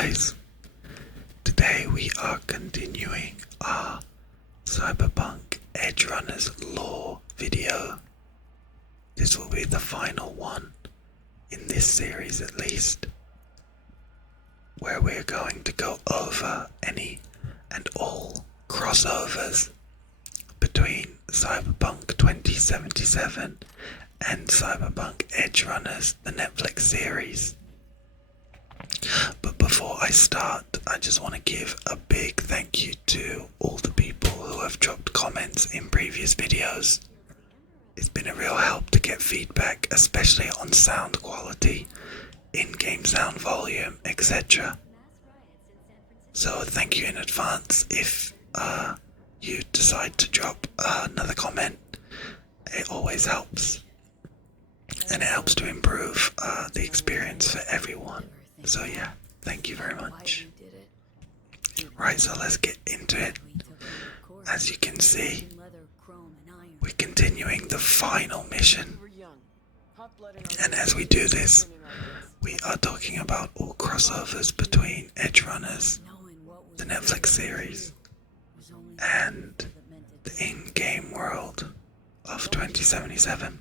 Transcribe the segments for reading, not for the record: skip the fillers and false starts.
guys, today we are continuing our Cyberpunk Edgerunners lore video. This will be the final one, in this series at least, where we're going to go over any and all crossovers between Cyberpunk 2077 and Cyberpunk Edgerunners, the Netflix series. But before I start, I just want to give a big thank you to all the people who have dropped comments in previous videos. It's been a real help to get feedback, especially on sound quality, in-game sound volume, etc. So thank you in advance if you decide to drop another comment. It always helps. And it helps to improve the experience for everyone. So yeah, thank you very much. Right, so let's get into it. As you can see, we're continuing the final mission. And as we do this, we are talking about all crossovers between Edgerunners, the Netflix series, and the in-game world of 2077.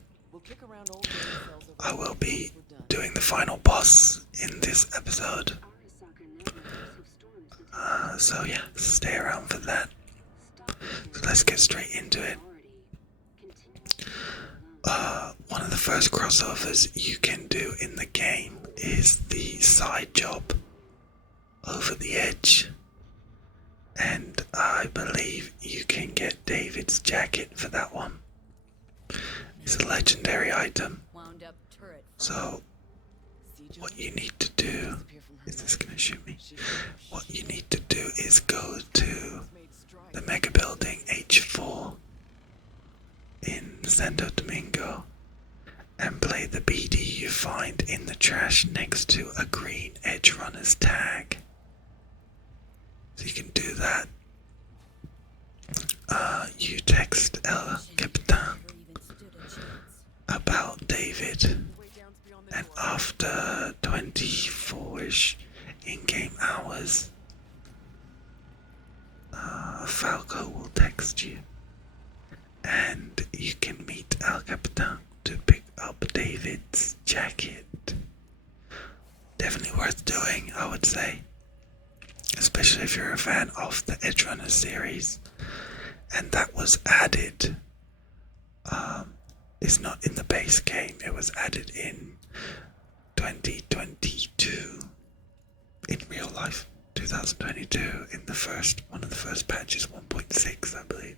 I will be doing the final boss in this episode. So yeah, stay around for that. So let's get straight into it. One of the first crossovers you can do in the game is the side job over the edge. And I believe you can get David's jacket for that one. It's a legendary item. So what you need to do, is this gonna shoot me? What you need to do is go to the mega building H4 in Santo Domingo and play the BD you find in the trash next to a green Edgerunners tag. So you can do that. You text El Capitan about David, and after 24-ish in-game hours, Falco will text you, and you can meet El Capitan to pick up David's jacket. Definitely worth doing, I would say, especially if you're a fan of the Edgerunners series. And that was added, it's not in the base game, it was added in 2022, in real life, 2022, in one of the first patches, 1.6 I believe.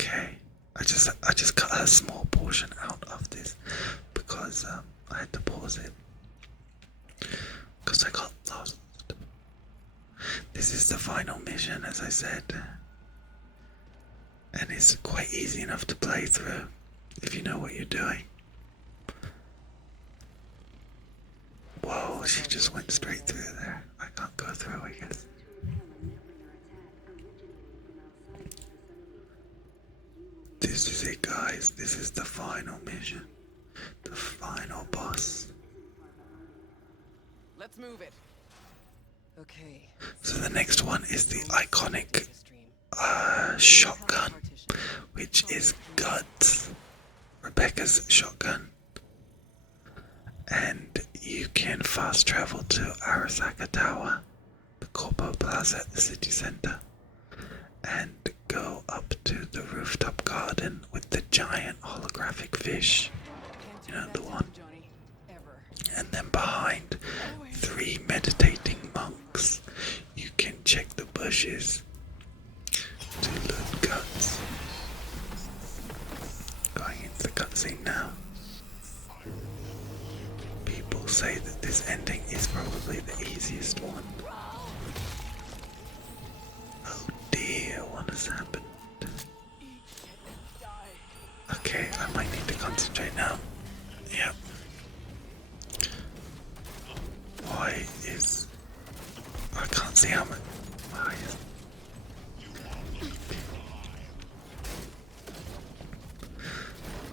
Okay, I just cut a small portion out of this because I had to pause it because I got lost. This is the final mission, as I said, and it's quite easy enough to play through if you know what you're doing. Whoa, she just went straight through there. I can't go through, I guess. This is it, guys. This is the final mission. The final boss. Let's move it. Okay. So the next one is the iconic shotgun, which is Guts, Rebecca's shotgun. And you can fast travel to Arasaka Tower, the Corpo Plaza at the city center, and go up to the rooftop garden with the giant holographic fish, you know, the one. And then behind 3 meditating monks, you can check the bushes to loot Guts. Going into the cutscene now. People say that this ending is probably the easiest one. Oh dear, what has happened? Okay, I might need to concentrate now. Yep. Why is... I can't see how much... Why is...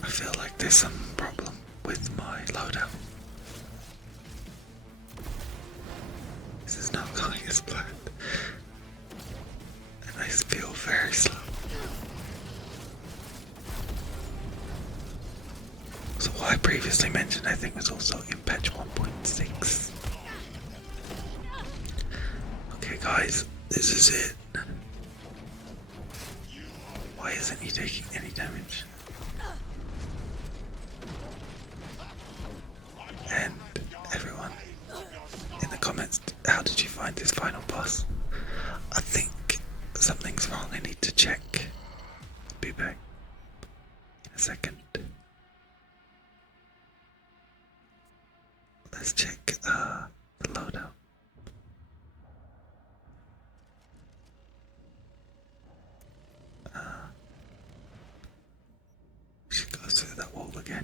I feel like there's some problem with my loadout. and I think it was also in patch 1.6. Okay guys, this is it. Why isn't he taking any damage? And everyone in the comments, how did you find this final boss? I think something's wrong, I need to check. Be back in a second. Let's check the loadout. She goes through that wall again.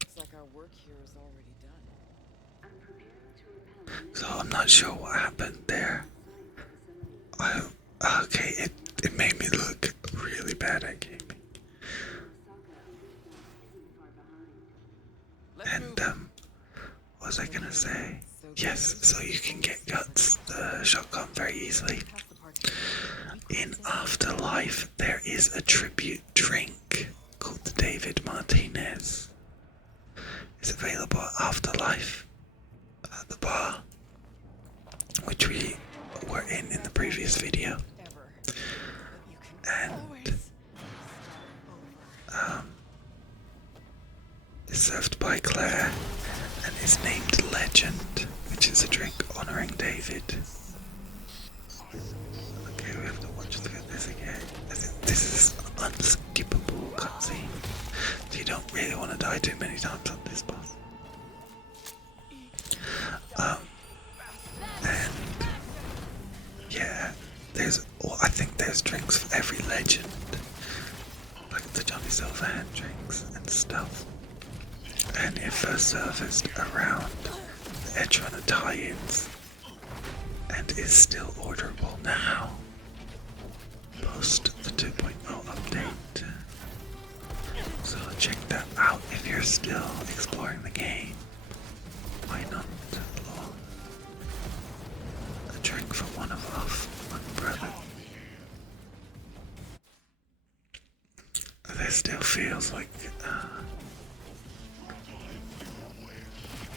Looks like our work here is already done. So I'm not sure what happened there. Okay, it made me look really bad at gaming. And what was I gonna say? Yes, so you can get guts, the shotgun, very easily. In Afterlife, there is a tribute drink called the David Martinez. It's available at Afterlife at the bar, which we were in the previous video. And it's served by Claire and is named Legend, which is a drink honoring David. Okay, we have to watch through this again. I think this is an unskippable cutscene, so you don't really want to die too many times on this boss. And yeah, I think there's drinks for every legend, like the Johnny Silverhand drinks and stuff. And it first surfaced around the Edgerunner tie-ins and is still orderable now, post the 2.0 update. So check that out if you're still exploring the game. Why not? A drink for one of us, one brother. This still feels like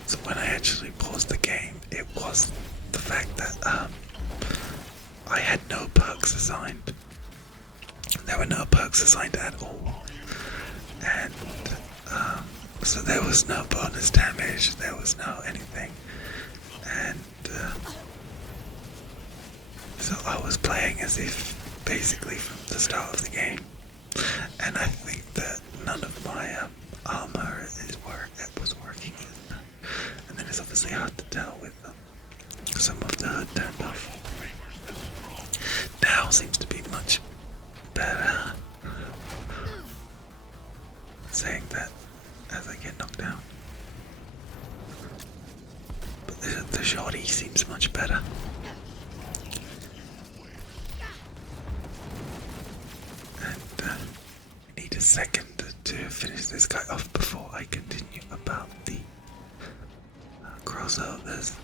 so when I actually paused the game, it was the fact that I had no perks assigned. There were no perks assigned at all. And so there was no bonus damage, there was no anything. And so I was playing as if basically from the start of the game. And I think that none of my armor was working. And then it's obviously hard to tell with some of the hood turned off. Now seems to be much better. Saying that as I get knocked down. But the shorty seems much better. And I need a second to finish this guy off before I continue about the crossovers.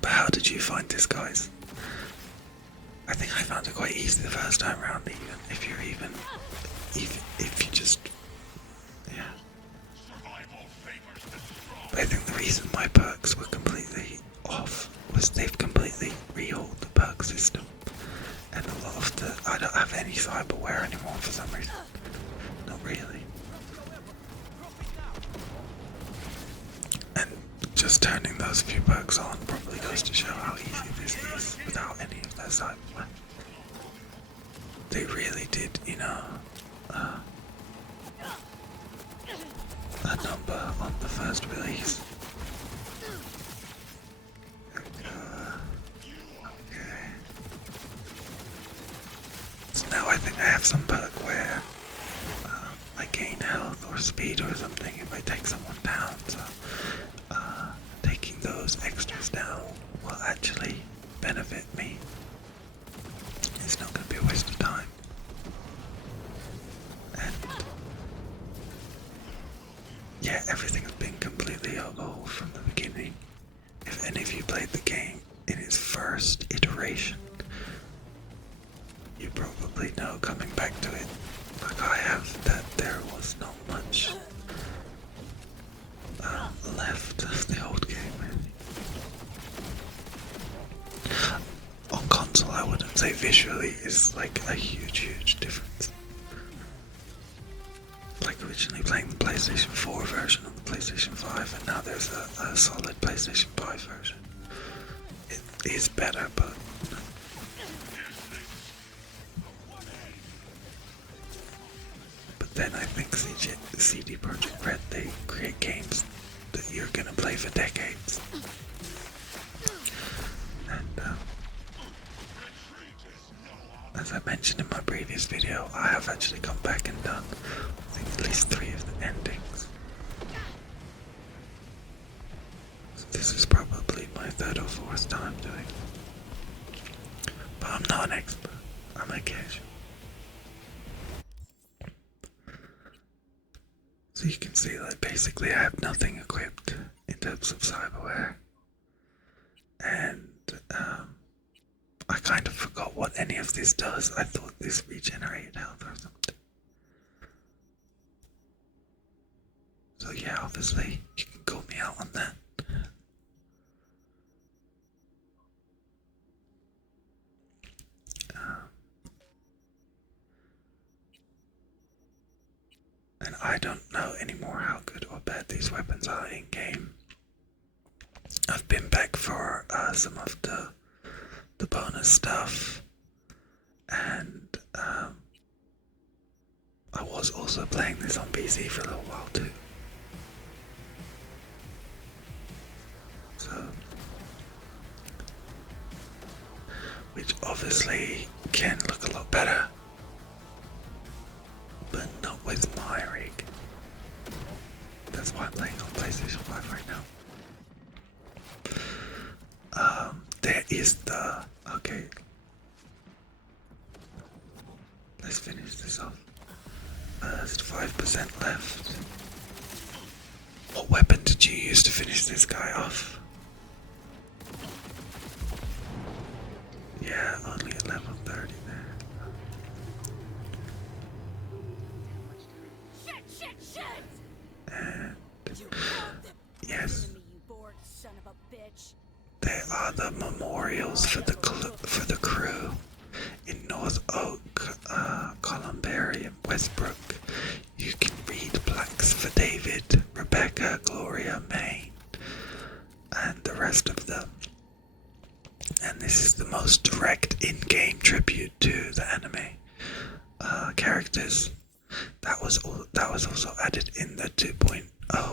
But how did you find this, guys? I think I found it quite easy the first time around, even if you just, yeah. But I think the reason my perks were completely off was they've completely rehauled the perk system. And a lot of I don't have any cyberware anymore for some reason. Not really. And just turning those few perks on probably goes to show how easy this is without any of that cyberware. They really did, a number on the first release. Okay. So now I think I have some perk where I gain health or speed or something if I take someone down, so taking those extras down will actually benefit me. It's not going to be a waste of time. And yeah, everything has been completely overhauled from the beginning. If any of you played the game in its first iteration, you probably know coming back to it, like I have, that there was not much say visually is like a huge difference. Like originally playing the PlayStation 4 version on the PlayStation 5, and now there's a solid PlayStation 5 version. It is better, but then I think CD Projekt Red, they create games that you're gonna play for decades. And as I mentioned in my previous video, I have actually come back and done, I think, at least 3 of the endings. So this is probably my 3rd or 4th time doing it. But I'm not an expert, I'm a casual. So you can see that basically I have nothing equipped in terms of cyberware. And I kind of forgot what any of this does. I thought this regenerated health or something. So yeah, obviously you can call me out on that. And I don't know anymore how good or bad these weapons are in game. I've been back for some of the bonus stuff, and I was also playing this on PC for a little while too. So, which obviously can look a lot better, but not with my rig. That's why I'm playing on PlayStation 5 right now. There is the... Okay. Let's finish this off. There's 5% left. What weapon did you use to finish this guy off? Yeah, only at level 30 there. And yes, there are the memorials for the crew in North Oak, Columberry, and Westbrook. You can read plaques for David, Rebecca, Gloria, May, and the rest of them. And this is the most direct in-game tribute to the anime characters. That was also added in the 2.0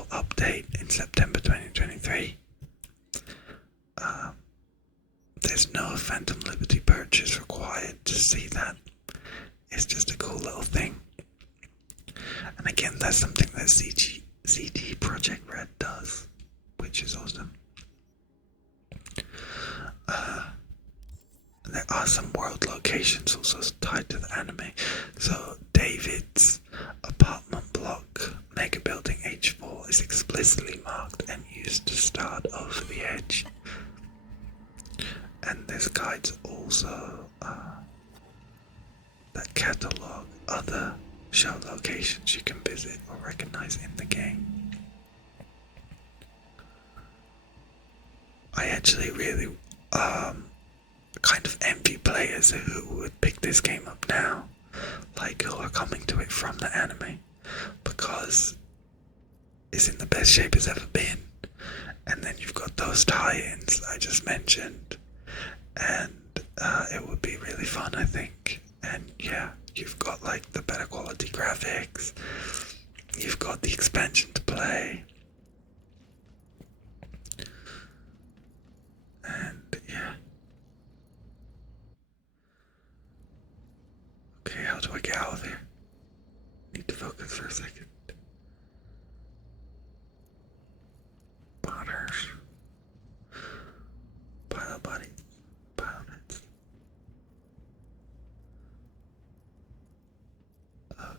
update in September 2023. There's no Phantom Liberty purchase required to see that. It's just a cool little thing. And again, that's something that CD Projekt Red does, which is awesome. There are some world locations also tied to the anime. So David's apartment block, Mega Building H4, is explicitly marked and used to start Over the Edge. And there's guides also that catalog other show locations you can visit or recognize in the game. I actually really kind of envy players who would pick this game up now, like who are coming to it from the anime, because it's in the best shape it's ever been. And then you've got those tie-ins I just mentioned, and it would be really fun, I think. And yeah, you've got like the better quality graphics, you've got the expansion to play, and yeah. Okay, how do I get out of here? Need to focus for a second. Bonners. Pilot body. Pilots.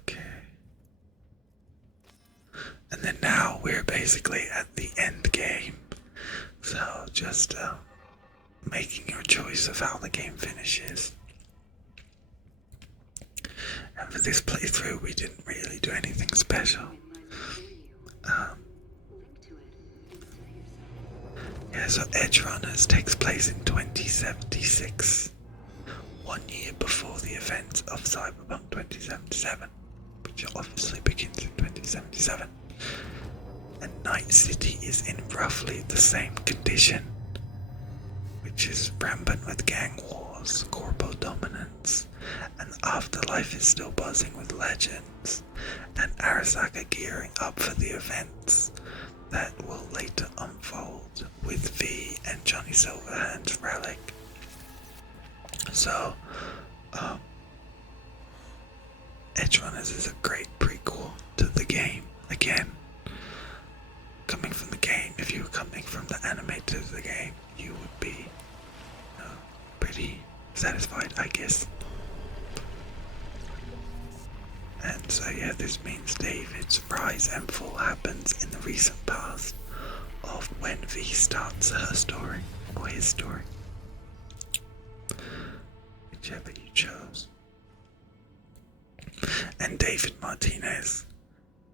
Okay. And then now we're basically at the end game. So just making your choice of how the game finishes. And for this playthrough, we didn't really do anything special. Yeah, so Edgerunners takes place in 2076, 1 year before the events of Cyberpunk 2077, which obviously begins in 2077. And Night City is in roughly the same condition, which is rampant with gang wars, corpo dominance, and the afterlife is still buzzing with legends, and Arasaka gearing up for the events that will later unfold with V and Johnny Silverhand's relic. So, Edgerunners is a great prequel to the game. Again, coming from the game, if you were coming from the anime to the game, you would be pretty satisfied, I guess. And so yeah, this means David's rise and fall happens in the recent past of when V starts her story, or his story. Whichever you chose. And David Martinez,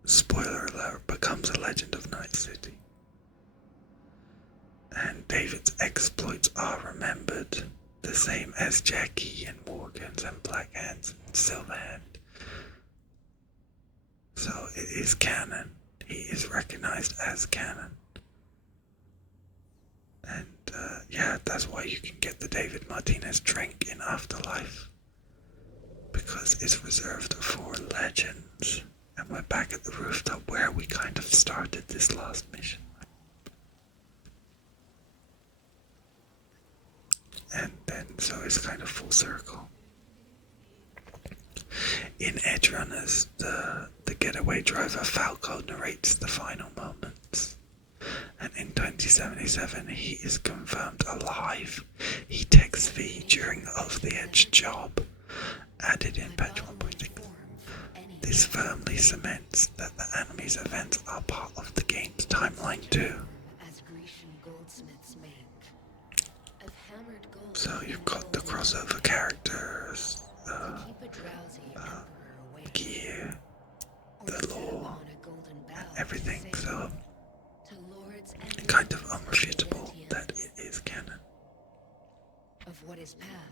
spoiler alert, becomes a legend of Night City. And David's exploits are remembered, the same as Jackie and Morgan's and Blackhand's and Silverhand. So it is canon. He is recognized as canon. And yeah, that's why you can get the David Martinez drink in Afterlife. Because it's reserved for legends. And we're back at the rooftop where we kind of started this last mission. And then so it's kind of full circle. In Edgerunners, the getaway driver Falco narrates the final moments. And in 2077, he is confirmed alive. He texts V during the Over the Edge job, added in patch 1.6. This firmly cements that the enemy's events are part of the game's timeline too. So you've got the crossover characters, gear, the lore, and everything, so kind of unrefutable that it is canon.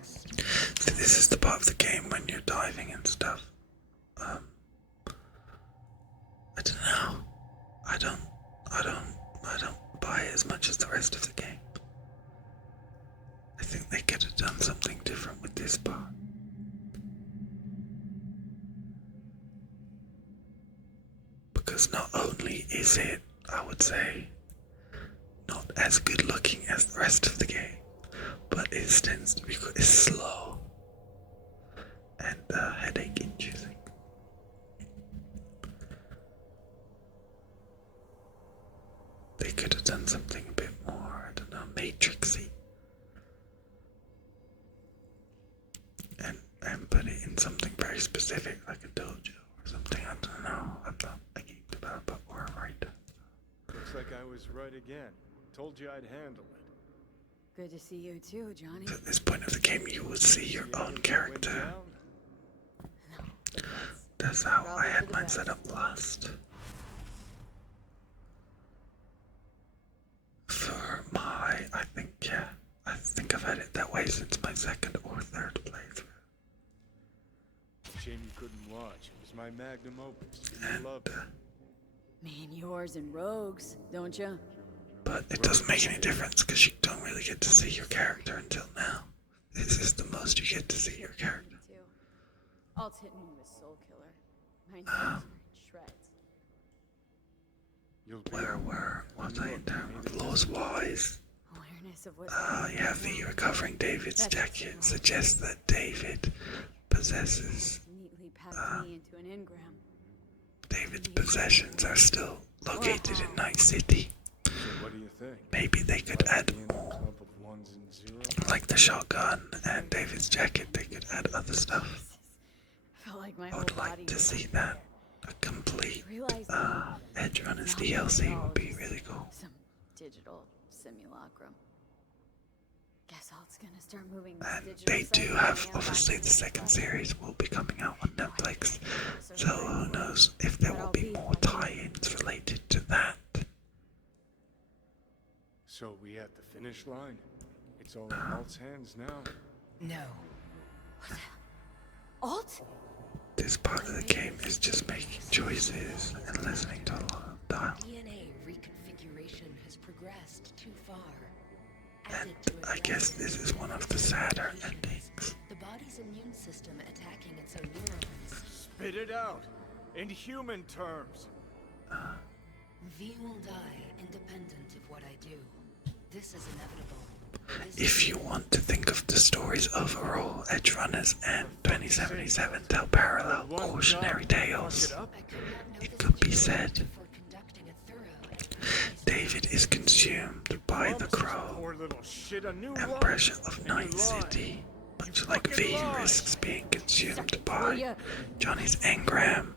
So this is the part of the game when you're diving and stuff. I don't know. I don't buy it as much as the rest of the game. I think they could have done something different with this part. Because not only is it, I would say, not as good looking as the rest of the game, but it tends to be it's slow and headache inducing. They could have done something a bit more, I don't know, matrixy. And put it in something very specific, like a dojo or something, I don't know. I'm not a game developer or a writer. Looks like I was right again. Told you I'd handle it. Good to see you too, Johnny. So at this point of the game, you will see your own character. That's how I had mine set up last. For my, I think I've had it that way since my second or third playthrough. Shame you couldn't watch. It was my magnum opus. And, You loved it. Mean yours and Rogues, don't you? But it doesn't make any difference because you don't really get to see your character until now. This is the most you get to see your character. Me too. Alt hit me with Soul Killer. My nails are in shreds. Where was I in terms of laws wise? Awareness of what's Yeah, V recovering David's jacket suggests that David possesses. neatly packed me into an engram. David's possessions are still located in Night City. So what do you think? Maybe they could add In the more. club of ones and zeros? Like the shotgun and David's jacket, they could add other stuff. Felt like my I whole would body like to was see on that. fire. A complete Realizing Edgerunners not DLC all would be just really cool. Some digital simulacrum. Guess Alt's gonna start moving. And this they digital do cyber have, around obviously, back the in second my series will be coming out on Netflix. So So who knows if there will be more tie-ins related to that. So we at the finish line? It's all in Alt's hands now? No. Alt? This part of the game is just making choices and listening to a lot of dialogue. DNA reconfiguration has progressed too far. And I guess this is one of the sadder endings. The body's immune system attacking its own neurons. Spit it out! In human terms! V will die independent of what I do. This is inevitable. If you want to think of the stories overall, Edgerunners and 2077 tell parallel cautionary tales. It could be said, David is consumed by the crow Poor little shit, a new and line. pressure of New Night line. City, much like fucking V lie. risks being consumed by Johnny's engram.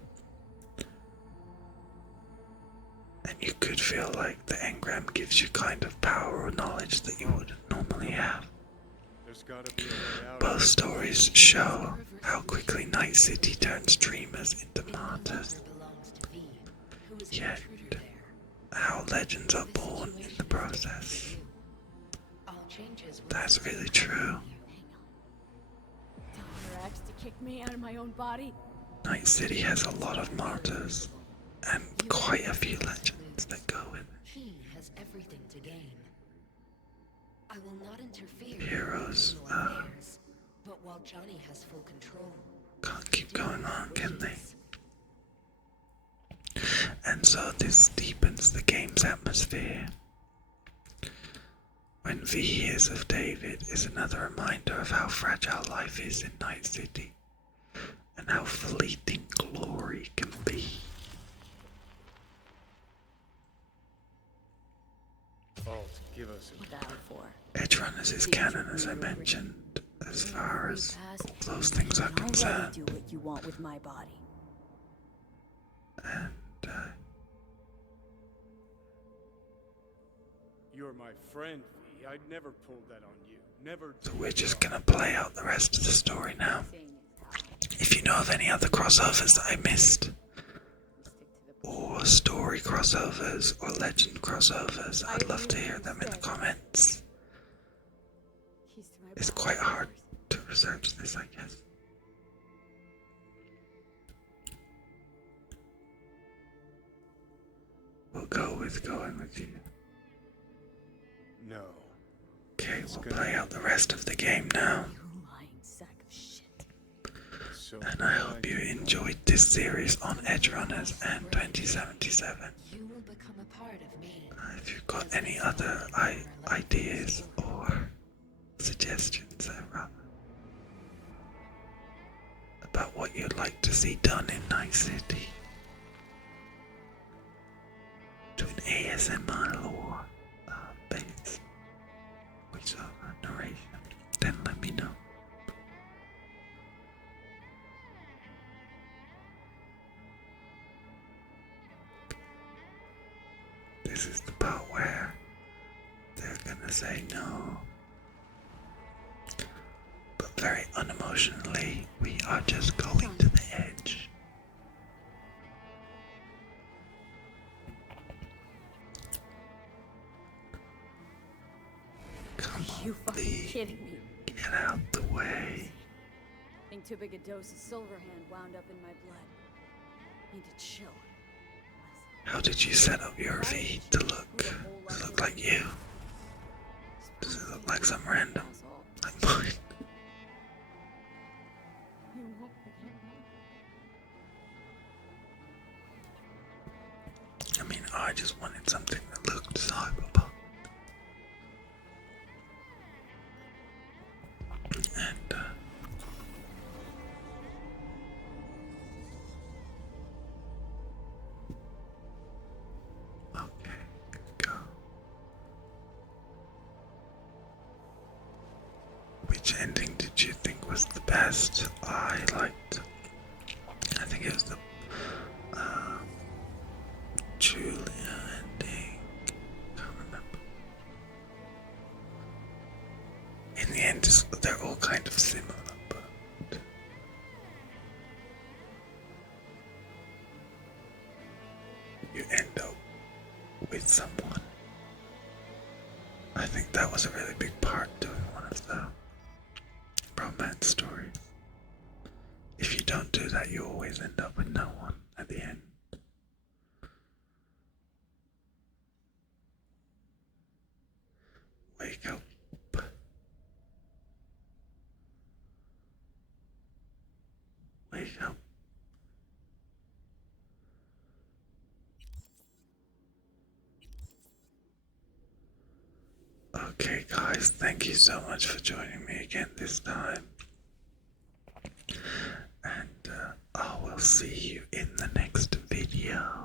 And you could feel like the engram gives you kind of power or knowledge that you wouldn't normally have. There's gotta be a way out. Both stories show how quickly Night City turns dreamers into martyrs, yet how legends are born in the process. That's really true. Tell your ex to kick me out of my own body? Night City has a lot of martyrs, and quite a few legends that go with it. He has everything to gain. I will not interfere. Heroes, in your affairs, but while Johnny has full control, can't keep going on, can they? And so this deepens the game's atmosphere. When V hears of David is another reminder of how fragile life is in Night City, and how fleeting glory can be. Alt, give us What that for? Edgerunners is canon, as I mentioned, as far as all those things are concerned. Do what you want with my body. And You're my friend, V. I'd never pulled that on you. Never. so we're just gonna play out the rest of the story now. If you know of any other crossovers that I missed, or story crossovers, or legend crossovers, I'd love to hear them in the comments. It's quite hard to research this, I guess. We'll go with going with you. No. Okay, we'll play out the rest of the game now. You lying sack of shit. So And I hope you enjoyed this series on Edgerunners and 2077. you will become a part of me. If you've got any other ideas or suggestions about what you'd like to see done in Night City, to an ASMR lore based voiceover narration, then let me know. This is the part where they're gonna say no. But very unemotionally, we are just going to the edge. Come You on, fucking Lee. kidding me? Get out the way. I think too big a dose of Silverhand wound up in my blood. Need to chill. How did you set up your V to look like you? Does it look like some random, like mine? You won't forget me. I mean, I just wanted something that looked cyberpunk. And, okay, go. Which ending did you think was the best? I think it was the Julia ending. Can't remember. In the end, they're all kind of similar, but you end up with someone. I think that was a really big part doing one of the romance stories. that you always end up with no one at the end. Wake up. Wake up. Okay guys, thank you so much for joining me again this time. And I will see you in the next video.